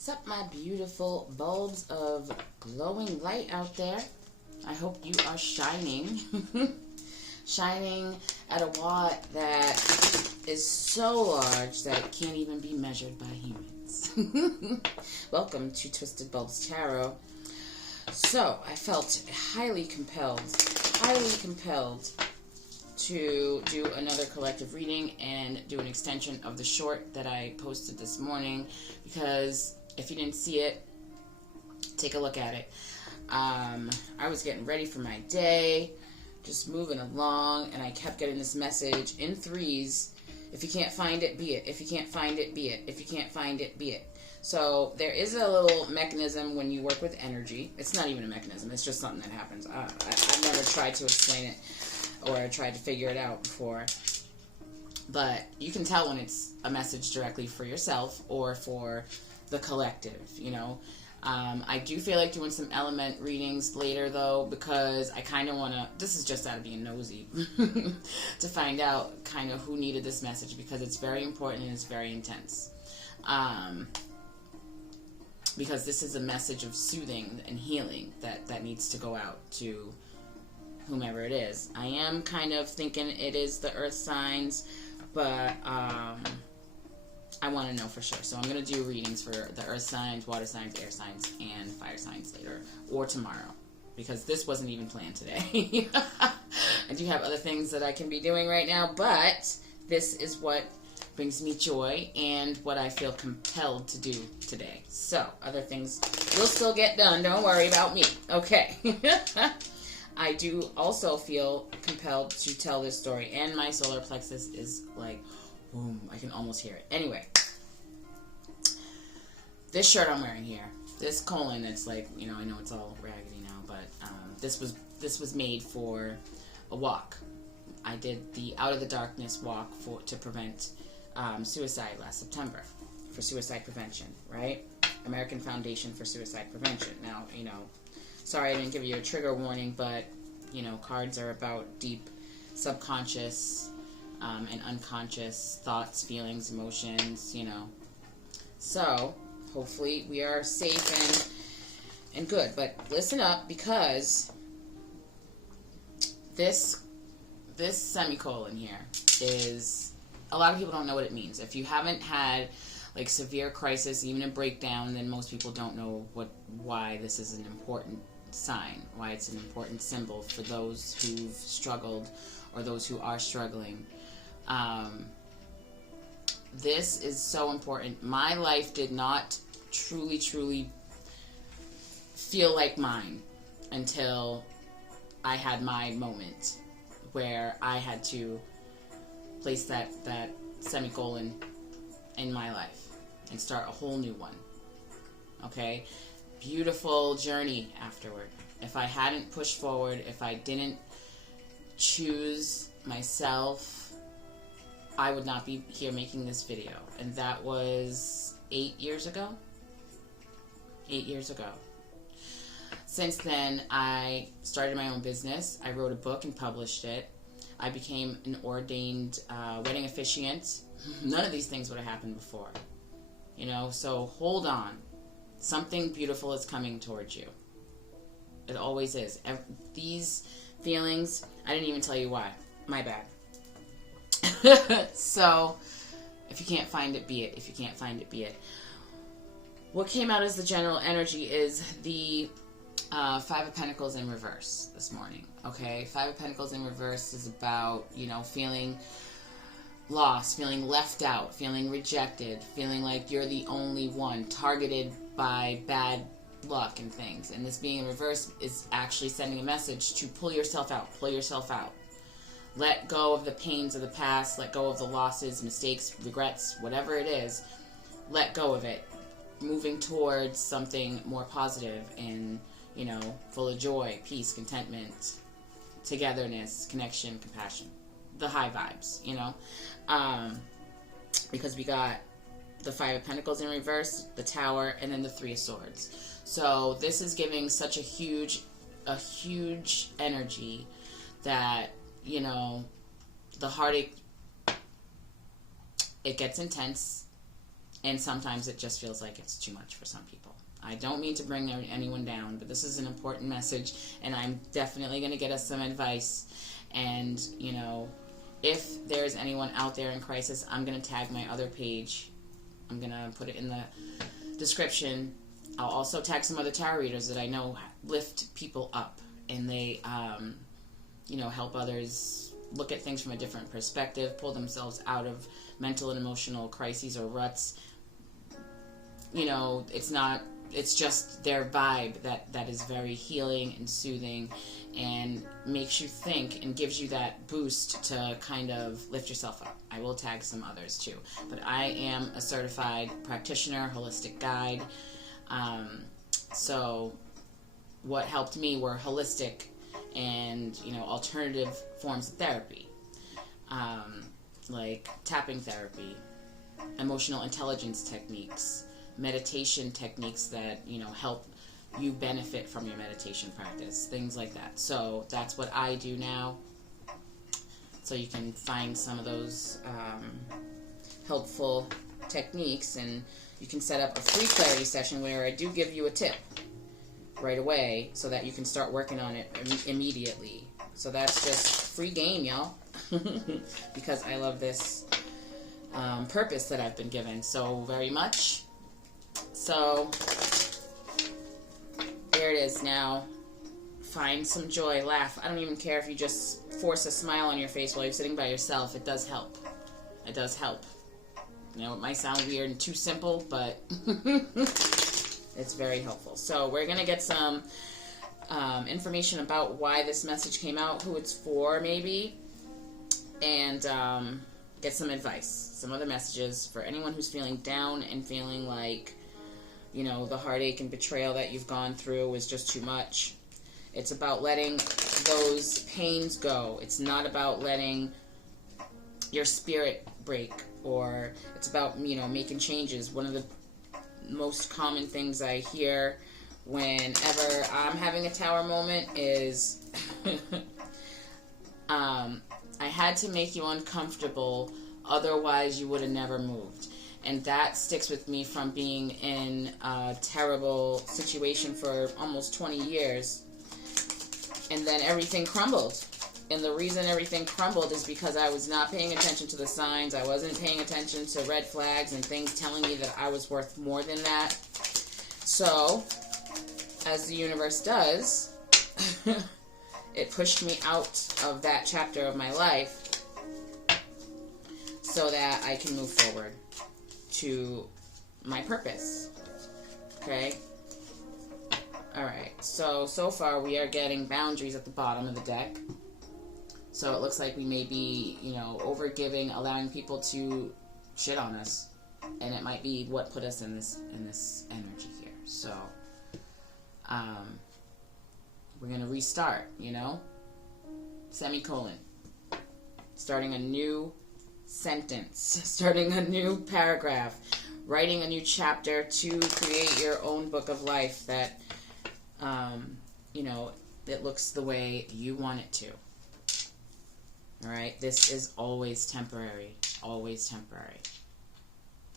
What's up, my beautiful bulbs of glowing light out there? I hope you are shining. Shining at a watt that is so large that it can't even be measured by humans. Welcome to Twisted Bulbs Tarot. So, I felt highly compelled to do another collective reading and do an extension of the short that I posted this morning, because if you didn't see it, take a look at it. I was getting ready for my day, just moving along, and I kept getting this message in threes: if you can't find it, be it. If you can't find it, be it. If you can't find it, be it. So there is a little mechanism when you work with energy. It's not even a mechanism. It's just something that happens. I've never tried to explain it or tried to figure it out before. But you can tell when it's a message directly for yourself or for the collective, you know. I do feel like doing some element readings later, though, because I kind of want to, this is just out of being nosy, to find out kind of who needed this message, because it's very important and it's very intense. Because this is a message of soothing and healing that needs to go out to whomever it is. I am kind of thinking it is the earth signs, but I want to know for sure. So I'm going to do readings for the earth signs, water signs, air signs, and fire signs later, or tomorrow, because this wasn't even planned today. I do have other things that I can be doing right now, but this is what brings me joy and what I feel compelled to do today. So other things will still get done. Don't worry about me. Okay. I do also feel compelled to tell this story, and my solar plexus is like, boom, I can almost hear it. Anyway, this shirt I'm wearing here, this colon, it's like, you know, I know it's all raggedy now, but this was made for a walk. I did the Out of the Darkness walk to prevent suicide last September, for suicide prevention, right? American Foundation for Suicide Prevention. Now, you know, sorry I didn't give you a trigger warning, but, you know, cards are about deep subconscious and unconscious thoughts, feelings, emotions, you know. So, hopefully we are safe and good. But listen up, because this semicolon here is, a lot of people don't know what it means. If you haven't had like severe crisis, even a breakdown, then most people don't know why this is an important sign, why it's an important symbol for those who've struggled or those who are struggling. This is so important. My life did not truly feel like mine until I had my moment where I had to place that semicolon in my life and start a whole new one. Okay? Beautiful journey afterward. If I hadn't pushed forward, if I didn't choose myself, I would not be here making this video. And that was 8 years ago. 8 years ago. Since then, I started my own business. I wrote a book and published it. I became an ordained wedding officiant. None of these things would have happened before. You know, so hold on. Something beautiful is coming towards you. It always is. These feelings, I didn't even tell you why. My bad. So, if you can't find it, be it. If you can't find it, be it. What came out as the general energy is the Five of Pentacles in reverse this morning. Okay? Five of Pentacles in reverse is about, you know, feeling lost, feeling left out, feeling rejected, feeling like you're the only one, targeted by bad luck and things. And this being in reverse is actually sending a message to pull yourself out. Pull yourself out. Let go of the pains of the past. Let go of the losses, mistakes, regrets, whatever it is. Let go of it. Moving towards something more positive and, you know, full of joy, peace, contentment, togetherness, connection, compassion. The high vibes, you know. Because we got the Five of Pentacles in reverse, the Tower, and then the Three of Swords. So this is giving such a huge energy that, you know, the heartache, it gets intense. And sometimes it just feels like it's too much for some people. I don't mean to bring anyone down, but this is an important message, and I'm definitely going to get us some advice. And, you know, if there's anyone out there in crisis, I'm going to tag my other page. I'm going to put it in the description. I'll also tag some other tarot readers that I know lift people up, and they, you know, help others look at things from a different perspective, pull themselves out of mental and emotional crises or ruts. You know, it's just their vibe that is very healing and soothing and makes you think and gives you that boost to kind of lift yourself up. I will tag some others too. But I am a certified practitioner, holistic guide. So what helped me were holistic and, you know, alternative forms of therapy. Like tapping therapy, emotional intelligence techniques, meditation techniques that, you know, help you benefit from your meditation practice, things like that. So that's what I do now. So you can find some of those helpful techniques, and you can set up a free clarity session where I do give you a tip right away so that you can start working on it immediately. So that's just free game, y'all. Because I love this purpose that I've been given so very much. So there it is. Now find some joy, laugh. I don't even care if you just force a smile on your face while you're sitting by yourself. It does help. It does help. You know, it might sound weird and too simple, but it's very helpful. So we're going to get some information about why this message came out, who it's for maybe, and get some advice, some other messages for anyone who's feeling down and feeling like, you know, the heartache and betrayal that you've gone through was just too much. It's about letting those pains go. It's not about letting your spirit break, or it's about, you know, making changes. One of the most common things I hear whenever I'm having a tower moment is I had to make you uncomfortable, otherwise you would have never moved. And that sticks with me from being in a terrible situation for almost 20 years. And then everything crumbled. And the reason everything crumbled is because I was not paying attention to the signs. I wasn't paying attention to red flags and things telling me that I was worth more than that. So, as the universe does, it pushed me out of that chapter of my life so that I can move forward to my purpose. Okay? Alright, so far we are getting boundaries at the bottom of the deck. So it looks like we may be, you know, overgiving, allowing people to shit on us. And it might be what put us in this energy here. So, we're going to restart, you know? Semicolon. Starting a new sentence. Starting a new paragraph. Writing a new chapter to create your own book of life that, you know, it looks the way you want it to. Alright? This is always temporary. Always temporary.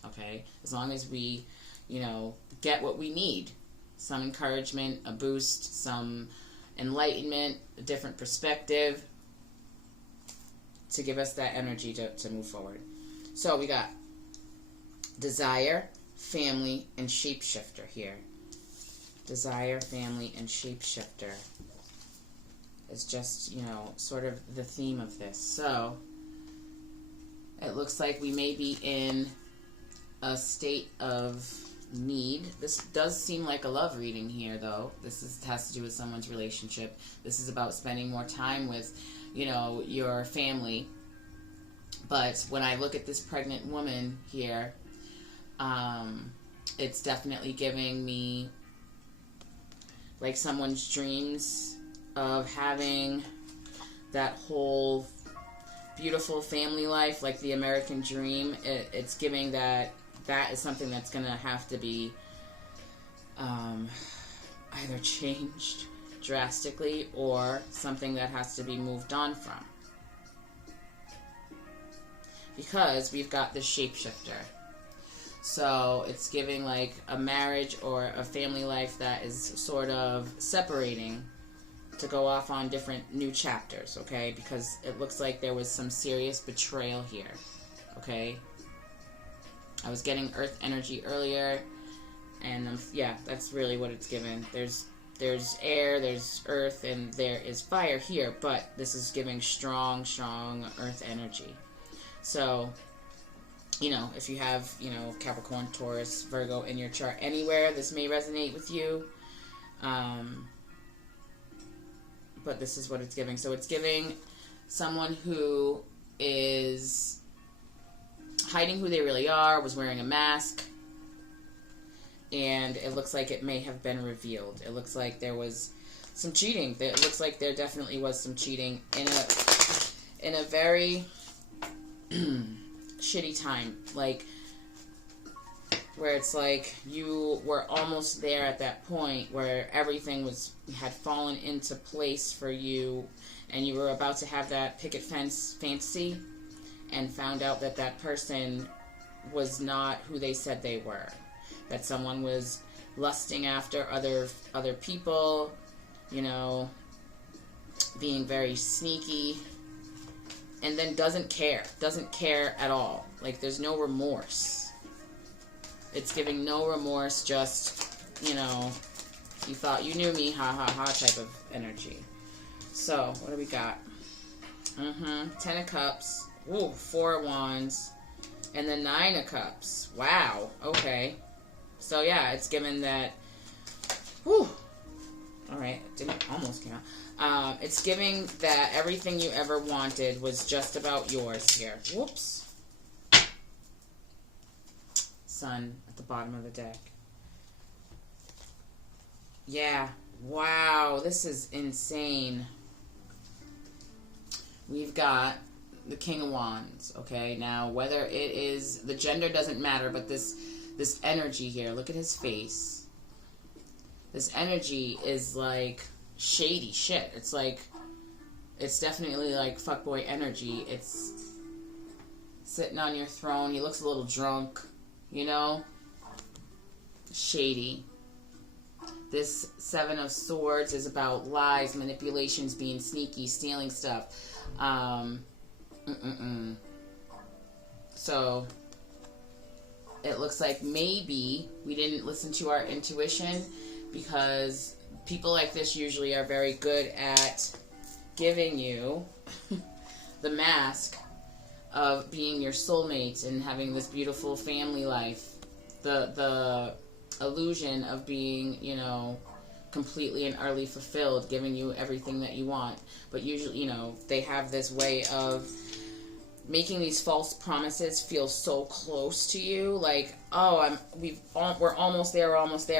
Okay? As long as we, you know, get what we need. Some encouragement, a boost, some enlightenment, a different perspective to give us that energy to move forward. So we got desire, family, and shapeshifter here. Desire, family, and shapeshifter is just, you know, sort of the theme of this. So it looks like we may be in a state of need. This does seem like a love reading here, though. This has to do with someone's relationship. This is about spending more time with, you know, your family. But when I look at this pregnant woman here, it's definitely giving me like someone's dreams of having that whole beautiful family life, like the American dream. It's giving that is something that's going to have to be either changed drastically or something that has to be moved on from. Because we've got this shapeshifter. So it's giving like a marriage or a family life that is sort of separating to go off on different new chapters, okay? Because it looks like there was some serious betrayal here, okay? I was getting earth energy earlier, and yeah, that's really what it's given. There's air, there's earth, and there is fire here, but this is giving strong earth energy. So, you know, if you have, you know, Capricorn, Taurus, Virgo in your chart anywhere, this may resonate with you. But this is what it's giving. So it's giving someone who is hiding who they really are, was wearing a mask, and it looks like it may have been revealed. It looks like there was some cheating. It looks like there definitely was some cheating in a very shitty time, like where it's like you were almost there at that point where everything had fallen into place for you, and you were about to have that picket fence fantasy, and found out that that person was not who they said they were. That someone was lusting after other people, you know, being very sneaky, and then doesn't care at all. Like, there's no remorse. It's giving no remorse, just, you know, you thought you knew me, ha ha ha type of energy. So, what do we got? 10 of Cups. Ooh, 4 of Wands. And then 9 of Cups. Wow, okay. So, yeah, it's given that, whew. Alright, didn't almost count. It's giving that everything you ever wanted was just about yours here. Whoops. Sun at the bottom of the deck. Yeah. Wow, this is insane. We've got the King of Wands, okay? Now, whether it is, the gender doesn't matter, but this energy here, look at his face. This energy is like shady shit. It's like, it's definitely like fuckboy energy. It's sitting on your throne. He looks a little drunk, you know? Shady. This 7 of Swords is about lies, manipulations, being sneaky, stealing stuff. So, it looks like maybe we didn't listen to our intuition, because people like this usually are very good at giving you the mask of being your soulmate and having this beautiful family life. The illusion of being, you know, completely and utterly fulfilled, giving you everything that you want. But usually, you know, they have this way of making these false promises feel so close to you, like, oh, we're almost there,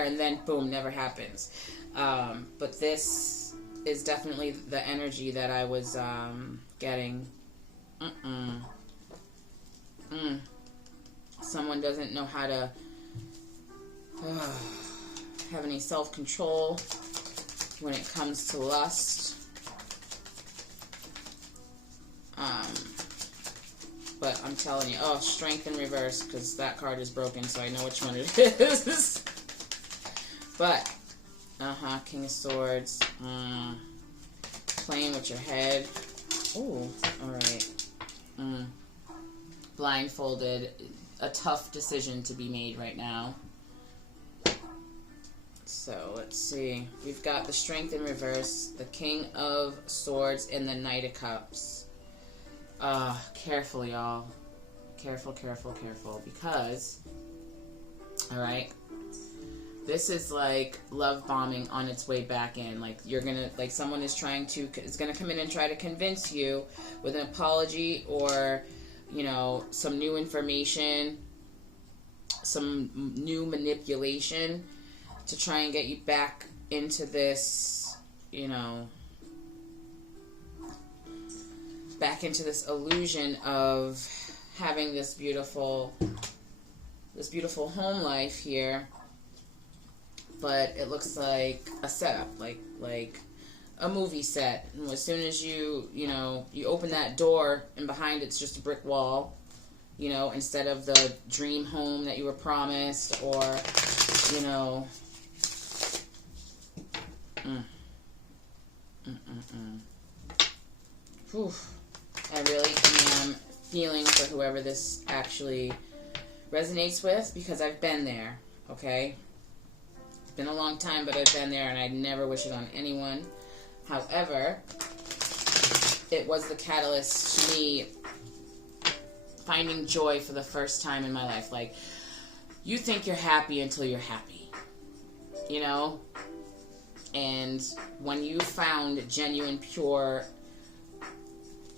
and then boom, never happens. But this is definitely the energy that I was getting. Someone doesn't know how to have any self-control when it comes to lust. But I'm telling you, oh, Strength in reverse, because that card is broken, so I know which one it is. But, King of Swords, playing with your head. Ooh, alright. Blindfolded, a tough decision to be made right now. So, let's see. We've got the Strength in reverse, the King of Swords, and the Knight of Cups. Careful, y'all. Careful, because, alright, this is like love bombing on its way back in. Like, you're gonna, like, someone is gonna come in and try to convince you with an apology or, you know, some new information, some new manipulation to try and get you back into this, you know, back into this illusion of having this beautiful home life here. But it looks like a setup, like a movie set. And as soon as you open that door and behind it's just a brick wall, you know, instead of the dream home that you were promised, or, you know, Whew. I really am feeling for whoever this actually resonates with, because I've been there, okay? It's been a long time, but I've been there, and I never wish it on anyone. However, it was the catalyst to me finding joy for the first time in my life. Like, you think you're happy until you're happy, you know? And when you found genuine, pure,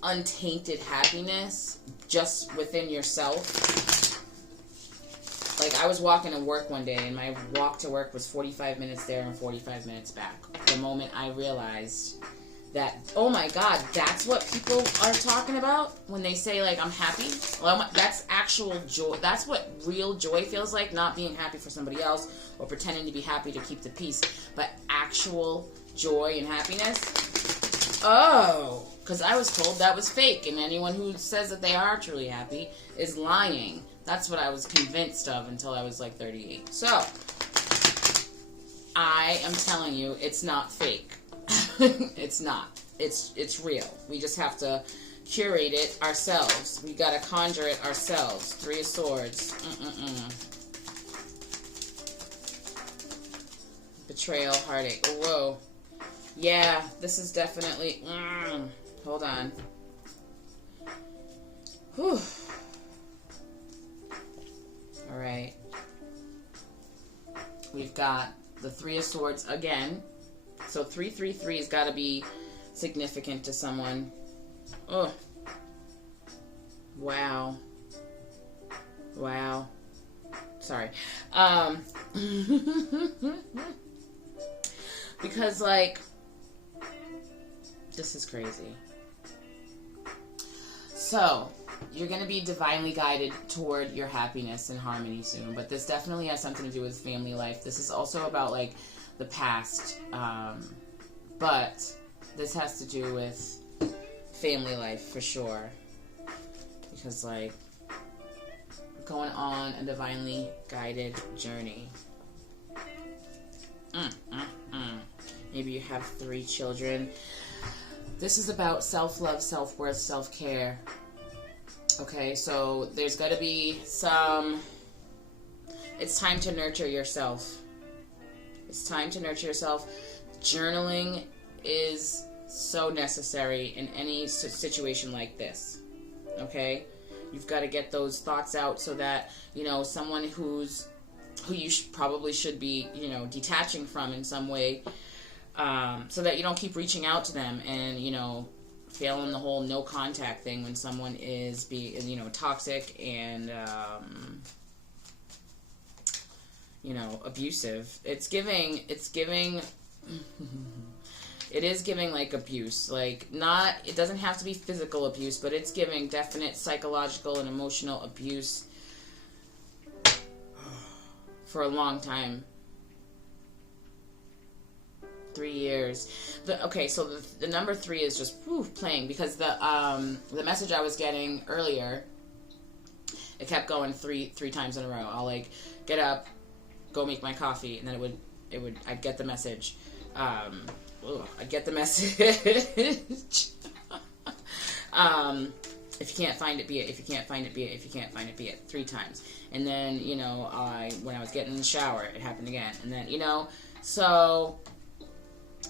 untainted happiness just within yourself. Like, I was walking to work one day, and my walk to work was 45 minutes there and 45 minutes back. The moment I realized that, oh my God, that's what people are talking about when they say, like, I'm happy. Well, that's actual joy. That's what real joy feels like, not being happy for somebody else or pretending to be happy to keep the peace, but actual joy and happiness. Oh, because I was told that was fake, and anyone who says that they are truly happy is lying. That's what I was convinced of until I was like 38. So, I am telling you, it's not fake. It's not. It's real. We just have to curate it ourselves. We gotta conjure it ourselves. Three of Swords. Betrayal, heartache. Whoa. Yeah, this is definitely... Hold on. Whew. Alright. We've got the Three of Swords again. So 333 has got to be significant to someone. Oh. Wow. Wow. Sorry. Because, like, this is crazy. So, you're going to be divinely guided toward your happiness and harmony soon. But this definitely has something to do with family life. This is also about, like, the past. But this has to do with family life for sure. Because, like, going on a divinely guided journey. Maybe you have 3 children. This is about self-love, self-worth, self-care. Okay, so there's got to be some... It's time to nurture yourself. It's time to nurture yourself. Journaling is so necessary in any situation like this. Okay? You've got to get those thoughts out so that, you know, someone who you probably should be, you know, detaching from in some way, so that you don't keep reaching out to them and, you know, failing the whole no contact thing when someone is being, you know, toxic and, you know, abusive. It is giving like abuse. Like, not, it doesn't have to be physical abuse, but it's giving definite psychological and emotional abuse for a long time. 3 years. Okay, so the number 3 is just playing, because the message I was getting earlier, it kept going three times in a row. I'll, like, get up, go make my coffee, and then I'd get the message. I'd get the message. If you can't find it, be it. If you can't find it, be it. If you can't find it, be it. 3 times. And then, you know, when I was getting in the shower, it happened again. And then, you know, so...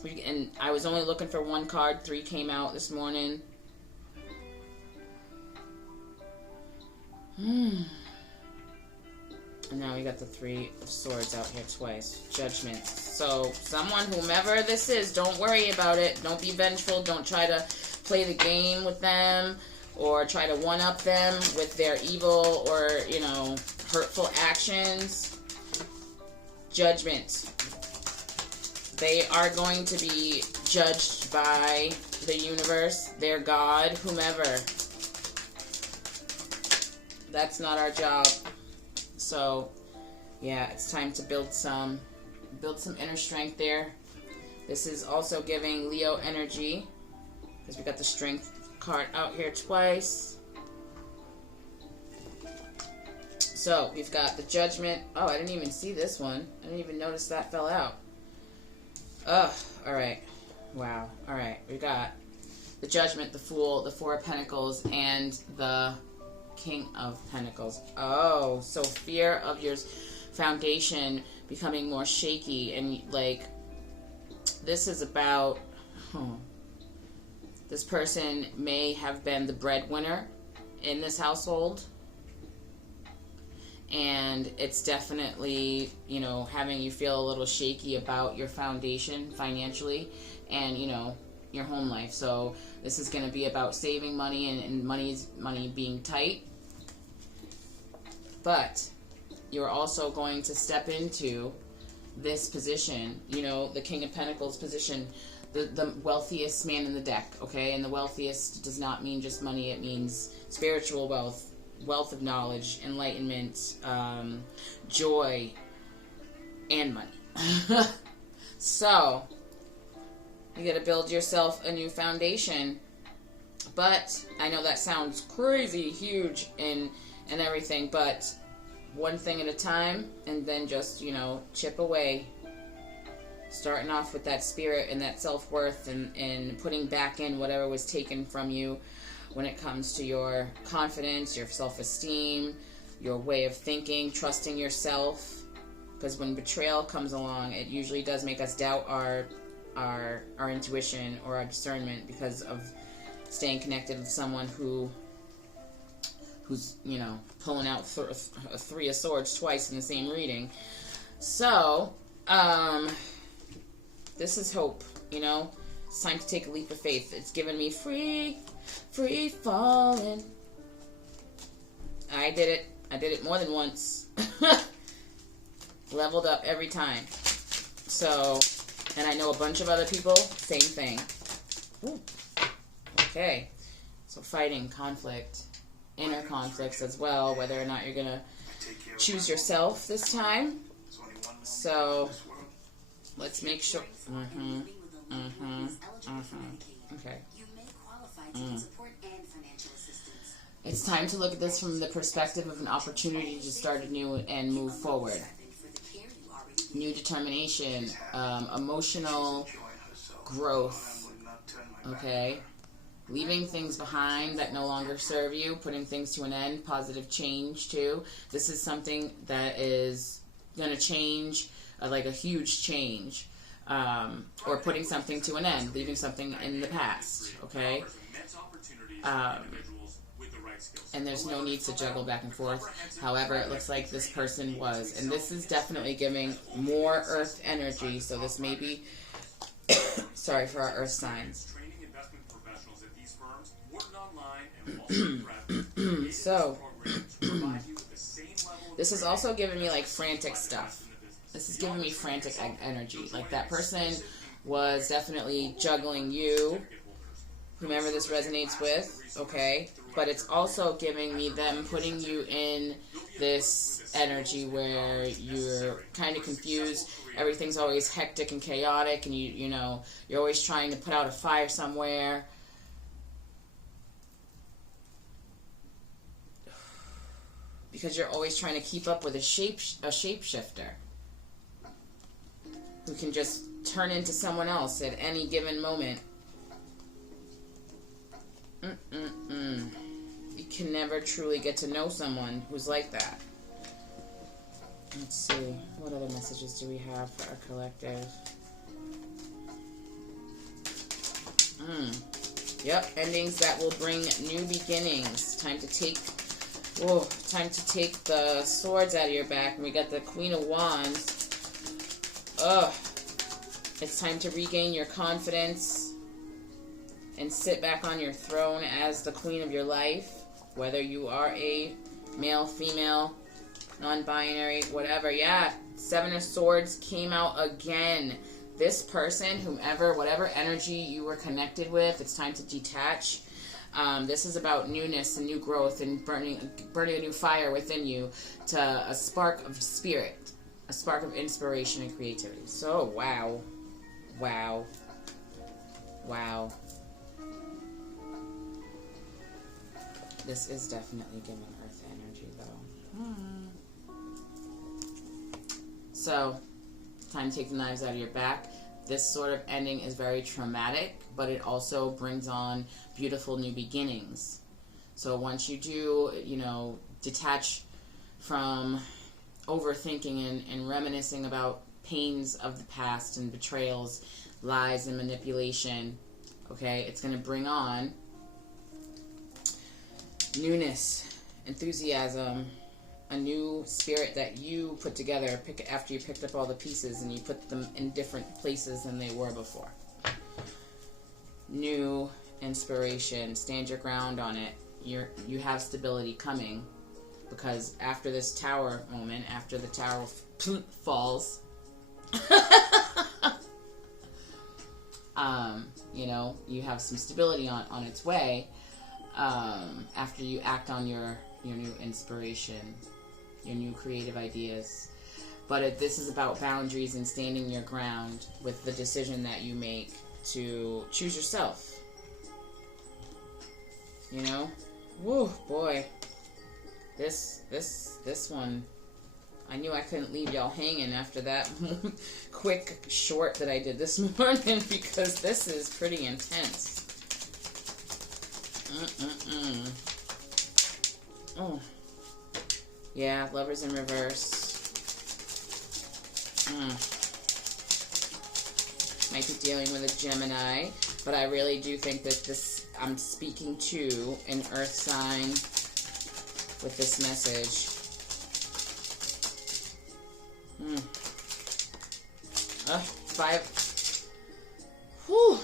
And I was only looking for 1 card. 3 came out this morning. And now we got the 3 of Swords out here twice. Judgment. So, whomever this is, don't worry about it. Don't be vengeful. Don't try to play the game with them or try to one-up them with their evil or, you know, hurtful actions. Judgment. They are going to be judged by the universe, their God, whomever. That's not our job. So, yeah, it's time to build some inner strength there. This is also giving Leo energy, because we got the Strength card out here twice. So we've got the Judgment. Oh, I didn't even see this one. I didn't even notice that fell out. Ugh. All right. Wow. All right. We got the Judgment, the Fool, the Four of Pentacles, and the King of Pentacles. Oh, so fear of your foundation becoming more shaky, and like this is about this person may have been the breadwinner in this household, and it's definitely, you know, having you feel a little shaky about your foundation financially and, you know, your home life. So this is going to be about saving money and money being tight. But you're also going to step into this position, you know, the King of Pentacles position, the wealthiest man in the deck, okay? And the wealthiest does not mean just money. It means spiritual wealth, wealth of knowledge, enlightenment, joy, and money. So you got to build yourself a new foundation. But I know that sounds crazy, huge, and everything, but one thing at a time, and then just, you know, chip away. Starting off with that spirit and that self-worth, and putting back in whatever was taken from you when it comes to your confidence, your self-esteem, your way of thinking, trusting yourself. Because when betrayal comes along, it usually does make us doubt our intuition or our discernment because of staying connected with someone who's, you know, pulling out three of swords twice in the same reading. So, this is hope, you know. It's time to take a leap of faith. It's given me free falling. I did it. I did it more than once. Leveled up every time. So, and I know a bunch of other people, same thing. Ooh. Okay. So fighting, conflict, inner conflicts as well, whether or not you're going to choose yourself this time. So let's make sure. Okay. It's time to look at this from the perspective of an opportunity to start anew and move forward. New determination, emotional growth, okay? Leaving things behind that no longer serve you, putting things to an end, positive change too. This is something that is going to change, like a huge change, or putting something to an end, leaving something in the past, okay? And there's no need to juggle back and forth. However, it looks like this person was. And this is definitely giving more earth energy. So this may be, sorry for our earth signs. So, this is also giving me like frantic stuff. This is giving me frantic energy. Like that person was definitely juggling you, whomever this resonates with, okay? But it's also giving me them putting you in this energy where you're kind of confused. Everything's always hectic and chaotic, and you know, you're always trying to put out a fire somewhere. Because you're always trying to keep up with a shapeshifter who can just turn into someone else at any given moment. You can never truly get to know someone who's like that. Let's see. What other messages do we have for our collective? Yep. Endings that will bring new beginnings. Time to take the swords out of your back. And we got the Queen of Wands. Ugh. It's time to regain your confidence and sit back on your throne as the queen of your life. Whether you are a male, female, non-binary, whatever. Yeah, Seven of Swords came out again. This person, whomever, whatever energy you were connected with, it's time to detach. This is about newness and new growth and burning a new fire within you to a spark of spirit, a spark of inspiration and creativity. So, wow. Wow. Wow. This is definitely giving earth energy, though. So, time to take the knives out of your back. This sort of ending is very traumatic, but it also brings on beautiful new beginnings. So once you do, detach from overthinking and reminiscing about pains of the past and betrayals, lies, and manipulation, okay, it's going to bring on newness, enthusiasm, a new spirit that you put together after you picked up all the pieces and you put them in different places than they were before. New inspiration. Stand your ground on it. You have stability coming, because after this tower moment, after the tower falls, you have some stability on its way after you act on your new inspiration, your new creative ideas. But this is about boundaries and standing your ground with the decision that you make to choose yourself. Woo, boy. This one, I knew I couldn't leave y'all hanging after that quick short that I did this morning, because this is pretty intense. Oh. Yeah, Lovers in reverse. Might be dealing with a Gemini, but I really do think that I'm speaking to an earth sign with this message. Five. Whew.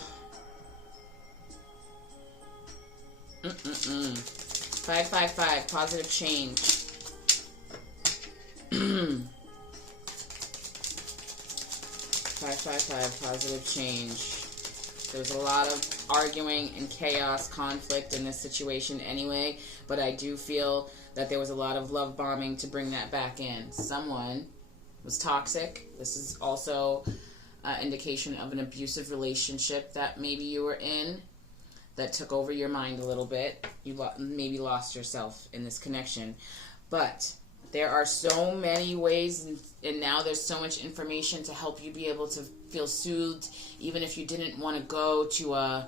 555, positive change. 555, positive change. There's a lot of arguing and chaos, conflict in this situation anyway, but I do feel that there was a lot of love bombing to bring that back in. Someone was toxic. This is also an indication of an abusive relationship that maybe you were in that took over your mind a little bit. You maybe lost yourself in this connection. But there are so many ways, and now there's so much information to help you be able to feel soothed, even if you didn't want to go to a...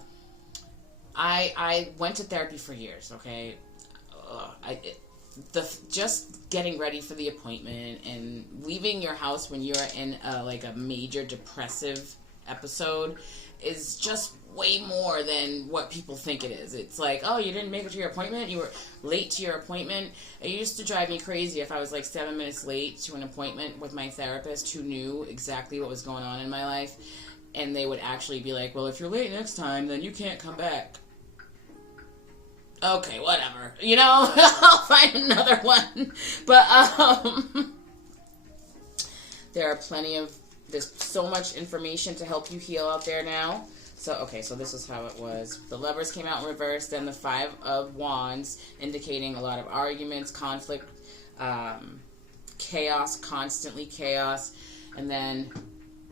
I went to therapy for years, okay? Just getting ready for the appointment and leaving your house when you're in a major depressive episode is just way more than what people think it is. It's like, oh, you didn't make it to your appointment? You were late to your appointment? It used to drive me crazy if I was 7 minutes late to an appointment with my therapist, who knew exactly what was going on in my life, and they would actually be like, well, if you're late next time, then you can't come back. Okay, whatever. I'll find another one. But there's so much information to help you heal out there now. So this is how it was. The Lovers came out in reverse, then the Five of Wands, indicating a lot of arguments, conflict, chaos, constantly chaos, and then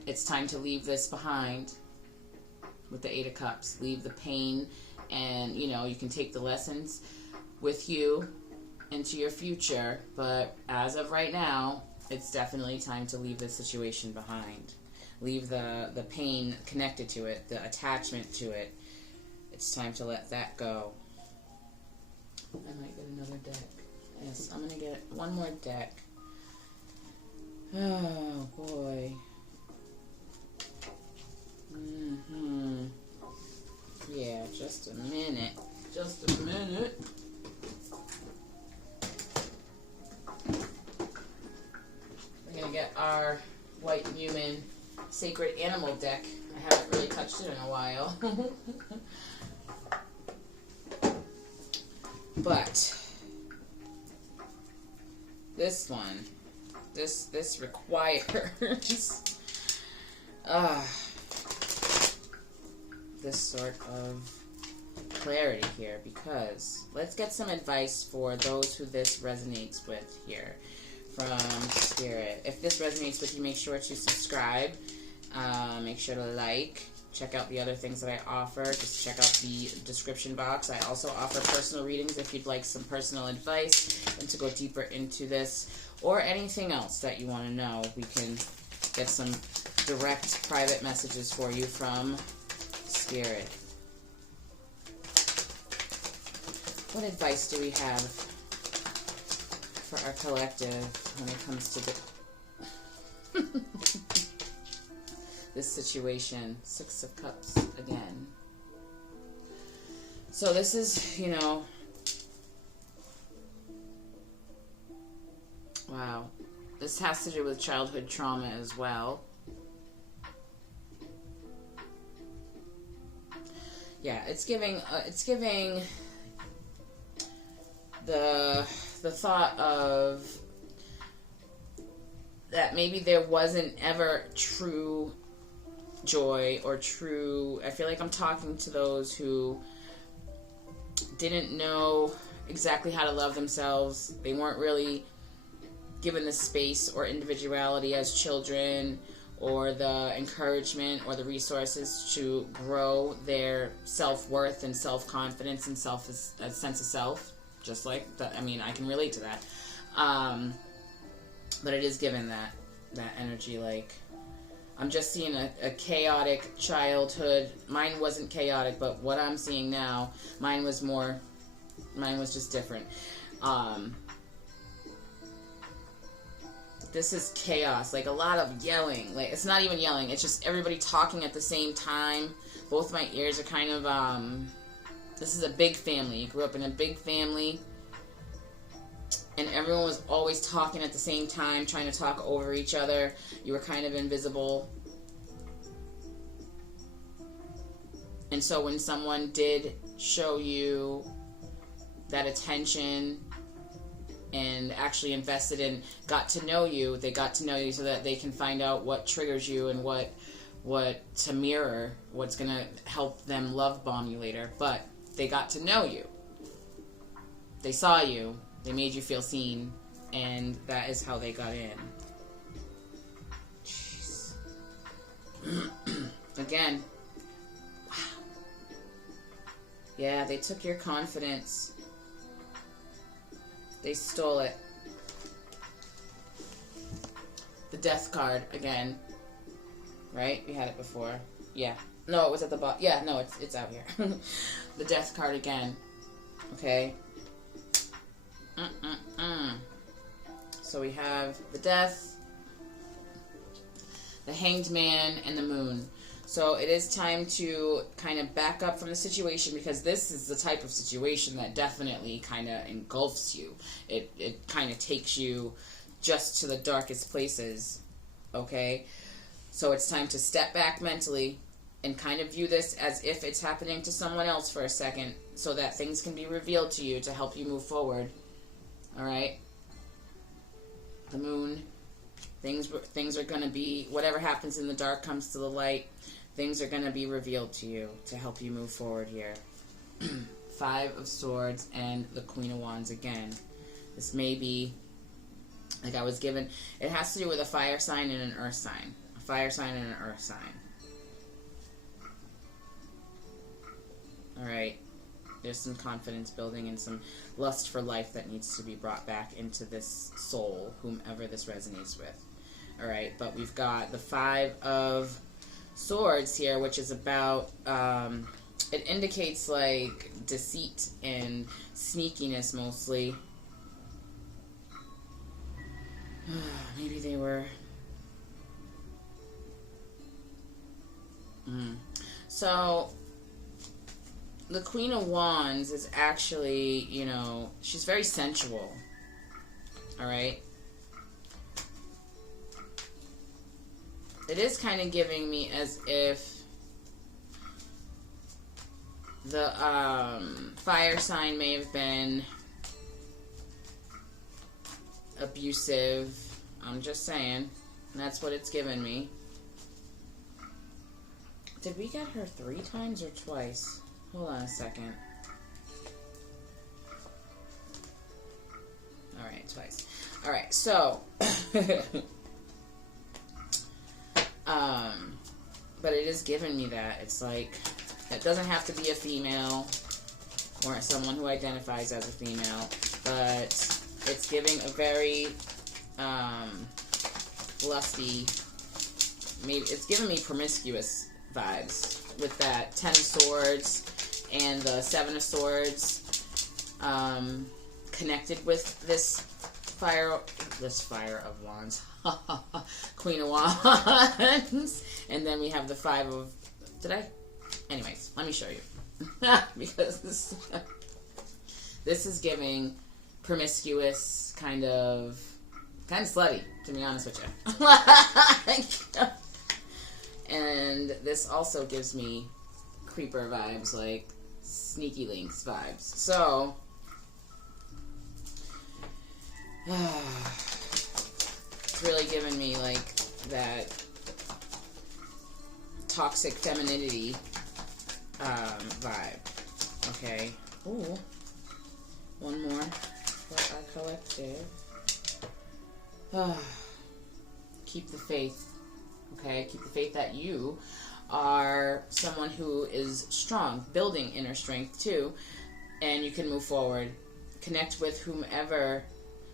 it's time to leave this behind with the Eight of Cups. Leave the pain, and you can take the lessons with you into your future, but as of right now, it's definitely time to leave this situation behind. Leave the pain connected to it, the attachment to it. It's time to let that go. I might get another deck. Yes, I'm going to get one more deck. Oh, boy. Yeah, just a minute. Just a minute. We're going to get our White Human Sacred Animal deck. I haven't really touched it in a while. But this one, this requires this sort of clarity here, because let's get some advice for those who this resonates with here from Spirit. If this resonates with you, make sure to subscribe. Make sure to like. Check out the other things that I offer. Just check out the description box. I also offer personal readings if you'd like some personal advice. and to go deeper into this, or anything else that you want to know, we can get some direct private messages for you from Spirit. What advice do we have for our collective when it comes to this situation? Six of Cups again. So this is, you know, wow. This has to do with childhood trauma as well. Yeah, it's giving the thought of that maybe there wasn't ever true joy or true, I feel like I'm talking to those who didn't know exactly how to love themselves. They weren't really given the space or individuality as children, or the encouragement or the resources to grow their self-worth and self-confidence and a sense of self. Just like that, I mean, I can relate to that. But it is given that energy. Like, I'm just seeing a chaotic childhood. Mine wasn't chaotic, but what I'm seeing now, mine was just different. This is chaos, like a lot of yelling. Like, it's not even yelling, it's just everybody talking at the same time. Both my ears are kind of, this is a big family. You grew up in a big family, and everyone was always talking at the same time, trying to talk over each other. You were kind of invisible. And so when someone did show you that attention and actually invested in, got to know you, they got to know you so that they can find out what triggers you and what to mirror, what's going to help them love bomb you later. But they got to know you. They saw you. They made you feel seen. And that is how they got in. Jeez. Again. Wow. Yeah, they took your confidence. They stole it. The Death card again. Right? We had it before. Yeah. No, it was at the bottom. Yeah, no, it's out here. The Death card again. Okay. So we have the Death, the Hanged Man, and the Moon. So it is time to kind of back up from the situation, because this is the type of situation that definitely kind of engulfs you. It kind of takes you just to the darkest places, okay? So it's time to step back mentally and kind of view this as if it's happening to someone else for a second, so that things can be revealed to you to help you move forward, all right? The Moon. Things are going to be, whatever happens in the dark comes to the light. Things are going to be revealed to you to help you move forward here. 5 of Swords and the Queen of Wands again. This may be, like I was given, it has to do with a fire sign and an earth sign. A fire sign and an earth sign. Alright. There's some confidence building and some lust for life that needs to be brought back into this soul, whomever this resonates with. Alright, but we've got the 5 of Swords here, which is about, it indicates like deceit and sneakiness mostly. Maybe they were... So, the Queen of Wands is actually, you know, she's very sensual. Alright? It is kind of giving me as if the fire sign may have been abusive. I'm just saying. That's what it's given me. Did we get her 3 times or twice? Hold on a second. Alright, twice. Alright, so... but it is giving me that. It's like, it doesn't have to be a female or someone who identifies as a female, but It's giving a very lusty, maybe it's giving me promiscuous vibes with that 10 of Swords and the 7 of Swords connected with this fire of Wands. Queen of Wands. And then we have the 5 of... Anyways, let me show you. Because this is giving promiscuous, kind of slutty, to be honest with you. And this also gives me creeper vibes, like sneaky links vibes. So it's really giving me like that toxic femininity vibe. Okay. Ooh. One more for our collective. Keep the faith. Okay? Keep the faith that you are someone who is strong, building inner strength too, and you can move forward. Connect with whomever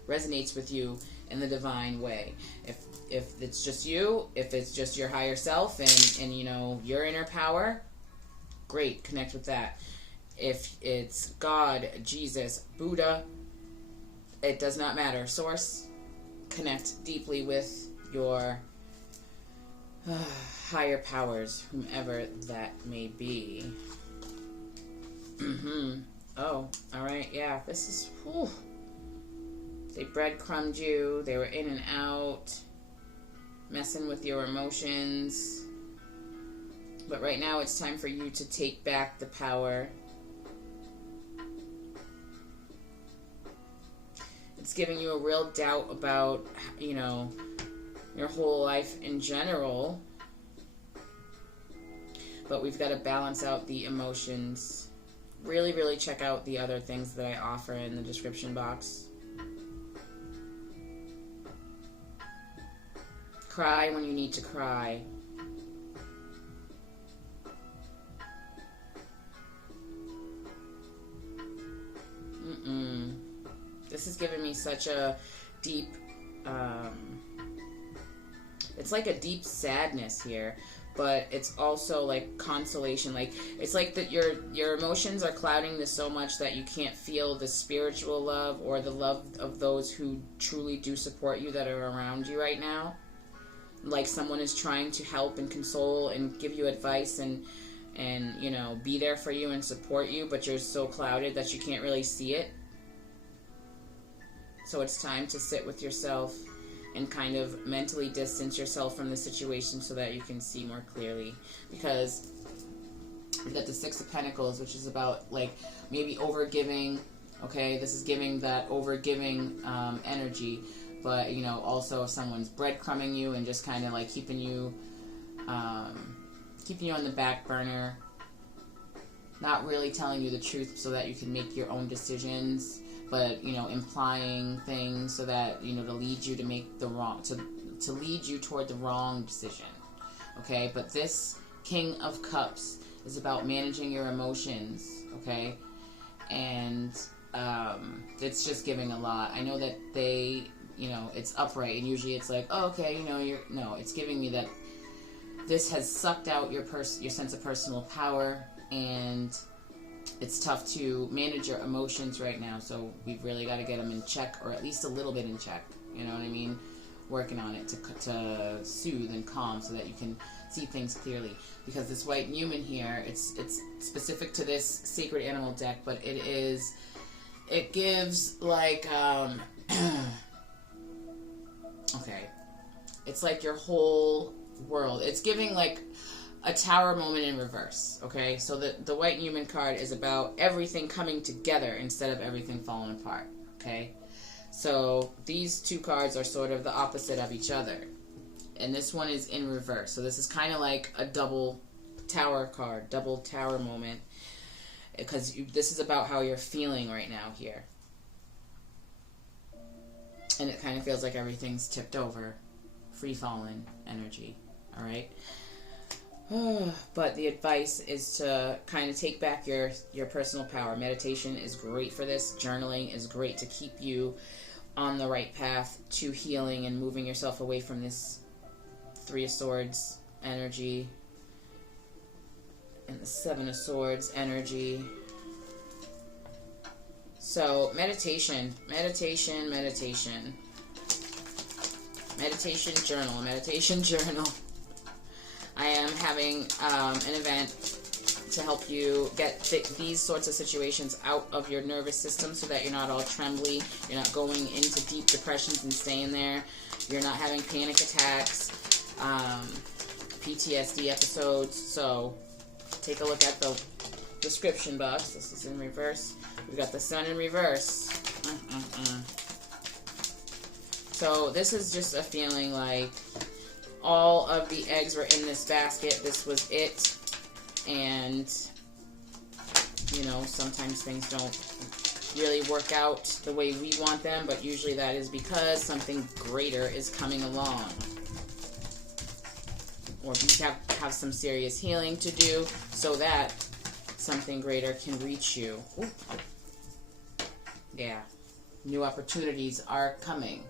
resonates with you in the divine way. If it's just you, if it's just your higher self and you know, your inner power, great, connect with that. If it's God, Jesus, Buddha, it does not matter. Source, connect deeply with your higher powers, whomever that may be. Oh, alright, yeah, this is, whew. They breadcrumbed you, they were in and out, messing with your emotions. But right now it's time for you to take back the power. It's giving you a real doubt about, you know, your whole life in general. But we've got to balance out the emotions. Really, really check out the other things that I offer in the description box. Cry when you need to cry. This is giving me such a deep, it's like a deep sadness here, but it's also like consolation. Like, it's like that your emotions are clouding this so much that you can't feel the spiritual love or the love of those who truly do support you that are around you right now. Like someone is trying to help and console and give you advice and you know, be there for you and support you, but you're so clouded that you can't really see it. So it's time to sit with yourself and kind of mentally distance yourself from the situation so that you can see more clearly. Because we've got the 6 of Pentacles, which is about like maybe overgiving. Okay, this is giving that overgiving energy. But, you know, also if someone's breadcrumbing you and just kind of like keeping you on the back burner, not really telling you the truth so that you can make your own decisions, but, you know, implying things so that, you know, to lead you to make the wrong, to lead you toward the wrong decision. Okay, but this King of Cups is about managing your emotions, okay? And it's just giving a lot. I know that they, you know, it's upright, and usually it's like, oh, okay, you know, no, it's giving me that this has sucked out your sense of personal power, and it's tough to manage your emotions right now, so we've really got to get them in check, or at least a little bit in check, you know what I mean? Working on it to soothe and calm so that you can see things clearly. Because this white human here, it's specific to this sacred animal deck, but it gives like, okay, it's like your whole world. It's giving like a tower moment in reverse, okay? So the white human card is about everything coming together instead of everything falling apart, okay? So these two cards are sort of the opposite of each other. And this one is in reverse. So this is kind of like a double tower card, double tower moment. Because this is about how you're feeling right now here. And it kind of feels like everything's tipped over. Free-falling energy, alright? But the advice is to kind of take back your personal power. Meditation is great for this. Journaling is great to keep you on the right path to healing and moving yourself away from this Three of Swords energy and the Seven of Swords energy. So, meditation, journal. I am having an event to help you get these sorts of situations out of your nervous system so that you're not all trembly, you're not going into deep depressions and staying there, you're not having panic attacks, PTSD episodes. So take a look at the description box. This is in reverse. We've got the sun in reverse. So this is just a feeling like all of the eggs were in this basket. This was it. And, you know, sometimes things don't really work out the way we want them, but usually that is because something greater is coming along. Or you have some serious healing to do so that something greater can reach you. Ooh. Yeah. New opportunities are coming.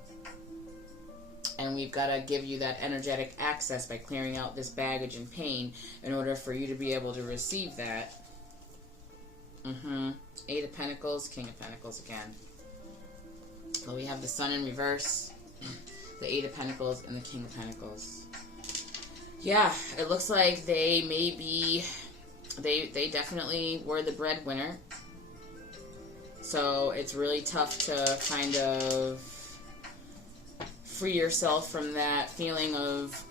And we've got to give you that energetic access by clearing out this baggage and pain in order for you to be able to receive that. Eight of Pentacles, King of Pentacles again. So we have the Sun in reverse, the Eight of Pentacles, and the King of Pentacles. Yeah, it looks like they may be, they definitely were the breadwinner. So it's really tough to kind of free yourself from that feeling of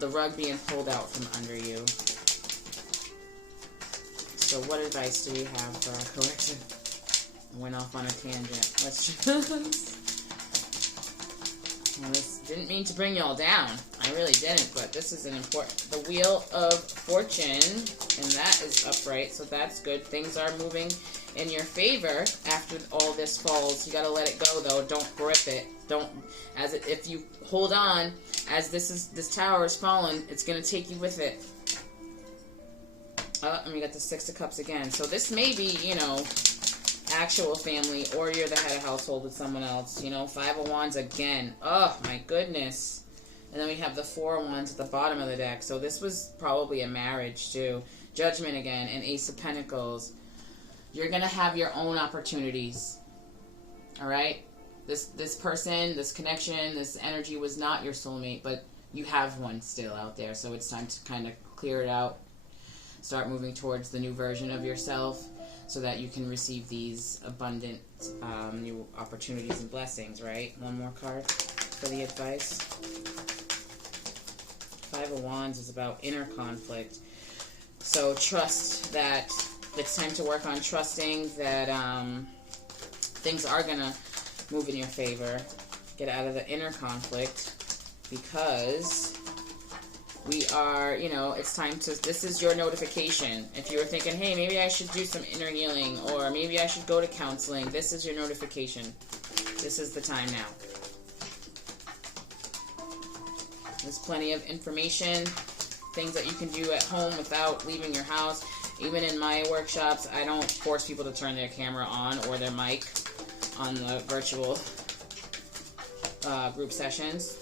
the rug being pulled out from under you. So what advice do we have for our collective? I went off on a tangent. Let's just... Well, this didn't mean to bring y'all down. I really didn't, but this is an important... The Wheel of Fortune, and that is upright, so that's good. Things are moving in your favor after all this falls. You gotta let it go, though. Don't grip it. Don't... If you hold on, as this tower is falling, it's gonna take you with it. Oh, and we got the Six of Cups again. So this may be, you know, actual family, or you're the head of household with someone else. You know, Five of Wands again. Oh, my goodness. And then we have the Four of Wands at the bottom of the deck. So this was probably a marriage, too. Judgment again, and Ace of Pentacles. You're going to have your own opportunities. Alright? This person, this connection, this energy was not your soulmate, but you have one still out there. So it's time to kind of clear it out. Start moving towards the new version of yourself so that you can receive these abundant new opportunities and blessings, right? One more card for the advice. Five of Wands is about inner conflict. So trust that it's time to work on trusting that things are going to move in your favor. Get out of the inner conflict because we are, you know, it's time to, this is your notification. If you were thinking, hey, maybe I should do some inner healing, or maybe I should go to counseling, this is your notification. This is the time now. There's plenty of information, things that you can do at home without leaving your house. Even in my workshops, I don't force people to turn their camera on or their mic on the virtual group sessions.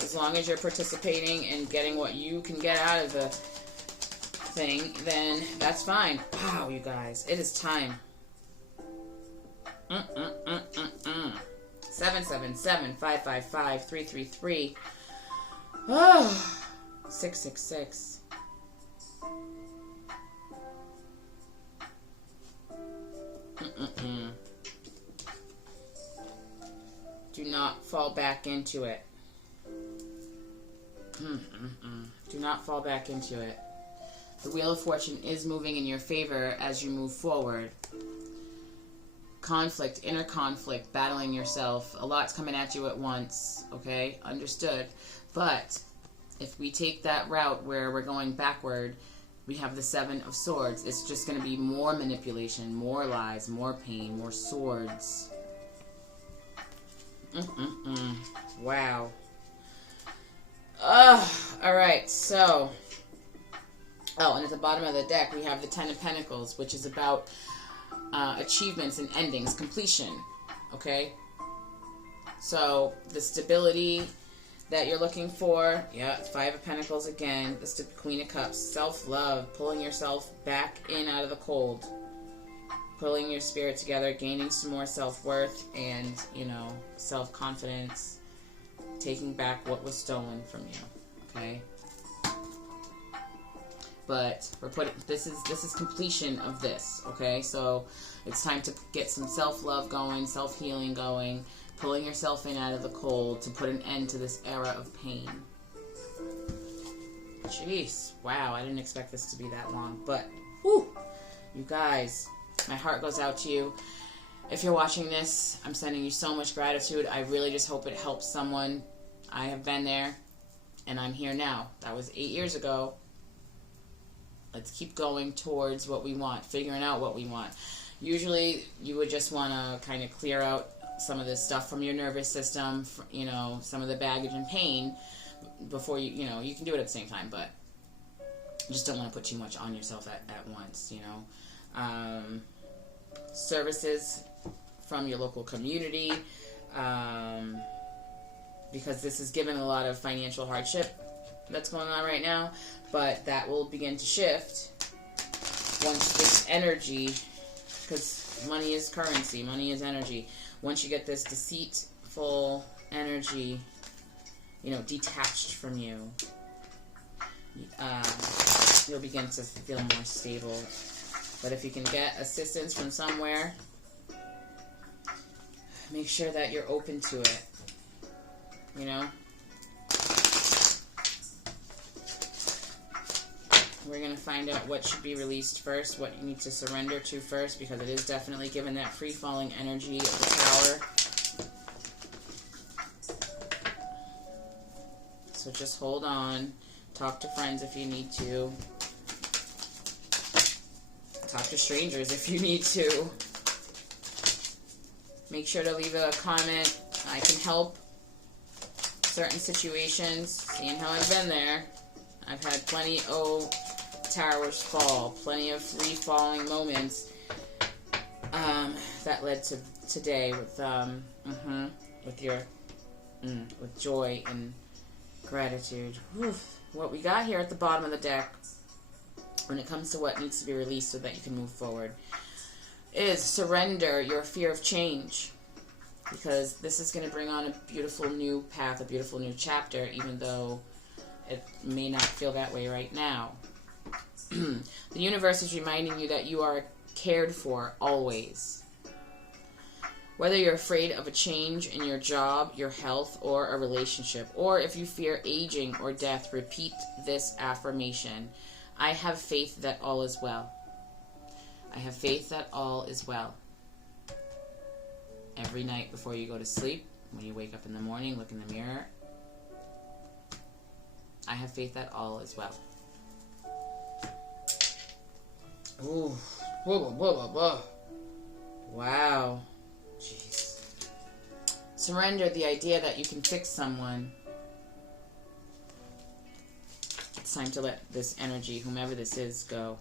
As long as you're participating and getting what you can get out of the thing, then that's fine. Wow, you guys, it is time. 777-555-333. Oh, 666. Do not fall back into it. Do not fall back into it. The Wheel of Fortune is moving in your favor as you move forward. Conflict, inner conflict, battling yourself. A lot's coming at you at once, okay? Understood. But if we take that route where we're going backward, we have the Seven of Swords. It's just going to be more manipulation, more lies, more pain, more swords. Wow. Alright, so... Oh, and at the bottom of the deck, we have the Ten of Pentacles, which is about achievements and endings, completion. Okay? So the stability that you're looking for, yeah, Five of Pentacles again, the Queen of Cups, self-love, pulling yourself back in out of the cold, pulling your spirit together, gaining some more self-worth and, you know, self-confidence, taking back what was stolen from you, okay? But we're putting, this is completion of this, okay? So it's time to get some self-love going, self-healing going, pulling yourself in out of the cold to put an end to this era of pain. Jeez, wow, I didn't expect this to be that long, but whew, you guys, my heart goes out to you. If you're watching this, I'm sending you so much gratitude. I really just hope it helps someone. I have been there, and I'm here now. That was 8 years ago. Let's keep going towards what we want, figuring out what we want. Usually, you would just want to kind of clear out some of this stuff from your nervous system, you know, some of the baggage and pain before you know, you can do it at the same time, but you just don't want to put too much on yourself at once, you know. Services from your local community, because this is given a lot of financial hardship that's going on right now, but that will begin to shift once this energy, because money is currency, money is energy. Once you get this deceitful energy, you know, detached from you, you'll begin to feel more stable. But if you can get assistance from somewhere, make sure that you're open to it, you know? We're going to find out what should be released first, what you need to surrender to first, because it is definitely given that free-falling energy of the Tower. So just hold on. Talk to friends if you need to. Talk to strangers if you need to. Make sure to leave a comment. I can help certain situations, seeing how I've been there. I've had plenty of towers fall, plenty of free falling moments that led to today with joy and gratitude. Whew. What we got here at the bottom of the deck, when it comes to what needs to be released so that you can move forward, is surrender your fear of change, because this is going to bring on a beautiful new path, a beautiful new chapter, even though it may not feel that way right now. The universe is reminding you that you are cared for always. Whether you're afraid of a change in your job, your health, or a relationship, or if you fear aging or death, repeat this affirmation. I have faith that all is well. I have faith that all is well. Every night before you go to sleep, when you wake up in the morning, look in the mirror. I have faith that all is well. Ooh. Whoa, whoa, whoa, whoa. Wow. Jeez. Surrender the idea that you can fix someone. It's time to let this energy, whomever this is, go.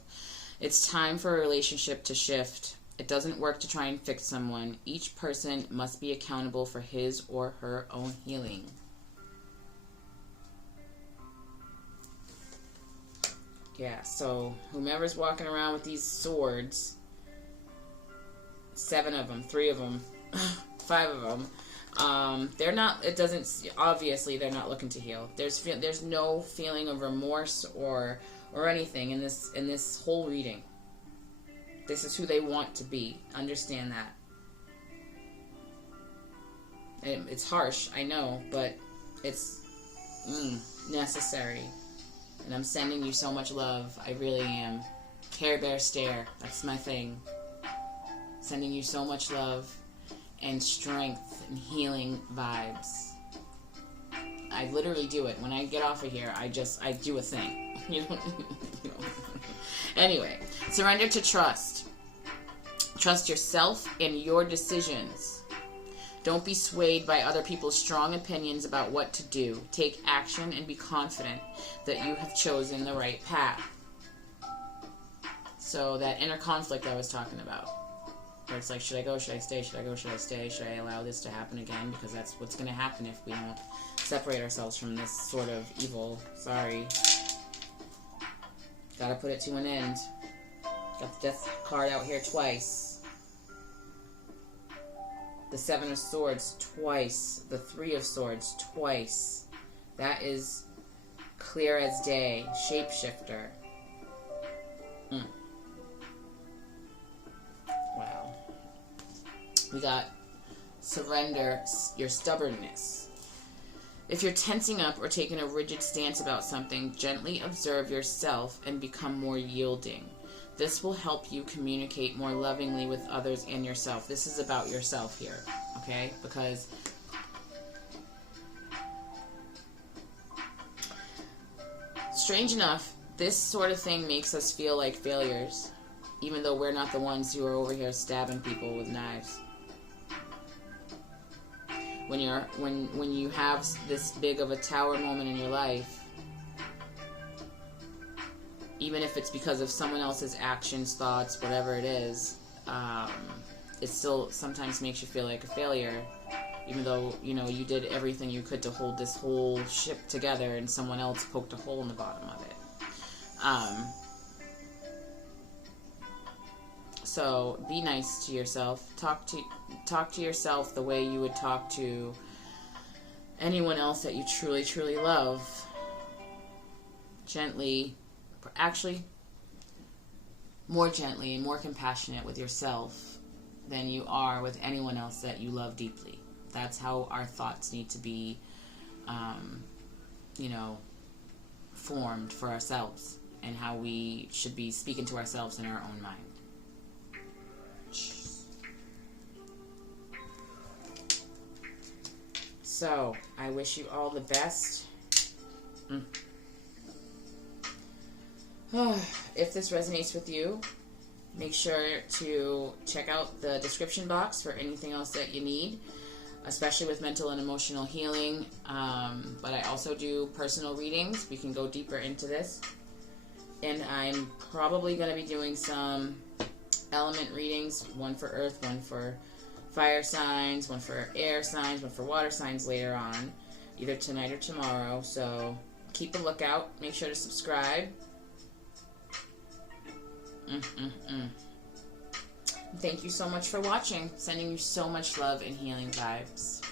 It's time for a relationship to shift. It doesn't work to try and fix someone. Each person must be accountable for his or her own healing. Yeah, so whomever's walking around with these swords, 7 of them, 3 of them, 5 of them, they're not, it doesn't, obviously they're not looking to heal. There's no feeling of remorse or anything in this whole reading. This is who they want to be. Understand that. It's harsh, I know, but it's necessary. And I'm sending you so much love. I really am. Care Bear Stare. That's my thing. Sending you so much love and strength and healing vibes. I literally do it. When I get off of here, I do a thing. Anyway, surrender to trust. Trust yourself and your decisions. Don't be swayed by other people's strong opinions about what to do. Take action and be confident that you have chosen the right path. So that inner conflict I was talking about. Where it's like, should I go? Should I stay? Should I go? Should I stay? Should I allow this to happen again? Because that's what's going to happen if we don't separate ourselves from this sort of evil. Sorry. Gotta put it to an end. Got the Death card out here twice. The Seven of Swords twice. The Three of Swords twice. That is clear as day. Shapeshifter. Wow. We got surrender your stubbornness. If you're tensing up or taking a rigid stance about something, gently observe yourself and become more yielding. This will help you communicate more lovingly with others and yourself. This is about yourself here, okay? Because strange enough, this sort of thing makes us feel like failures, even though we're not the ones who are over here stabbing people with knives. When you have this big of a tower moment in your life, even if it's because of someone else's actions, thoughts, whatever it is, it still sometimes makes you feel like a failure, even though, you know, you did everything you could to hold this whole ship together and someone else poked a hole in the bottom of it. So be nice to yourself. Talk to yourself the way you would talk to anyone else that you truly, truly love. Gently, actually, more gently and more compassionate with yourself than you are with anyone else that you love deeply. That's how our thoughts need to be, you know, formed for ourselves, and how we should be speaking to ourselves in our own mind. So, I wish you all the best. If this resonates with you, make sure to check out the description box for anything else that you need, especially with mental and emotional healing. But I also do personal readings. We can go deeper into this. And I'm probably going to be doing some element readings, one for earth, one for fire signs, one for air signs, one for water signs later on, either tonight or tomorrow. So keep a lookout. Make sure to subscribe. Thank you so much for watching. Sending you so much love and healing vibes.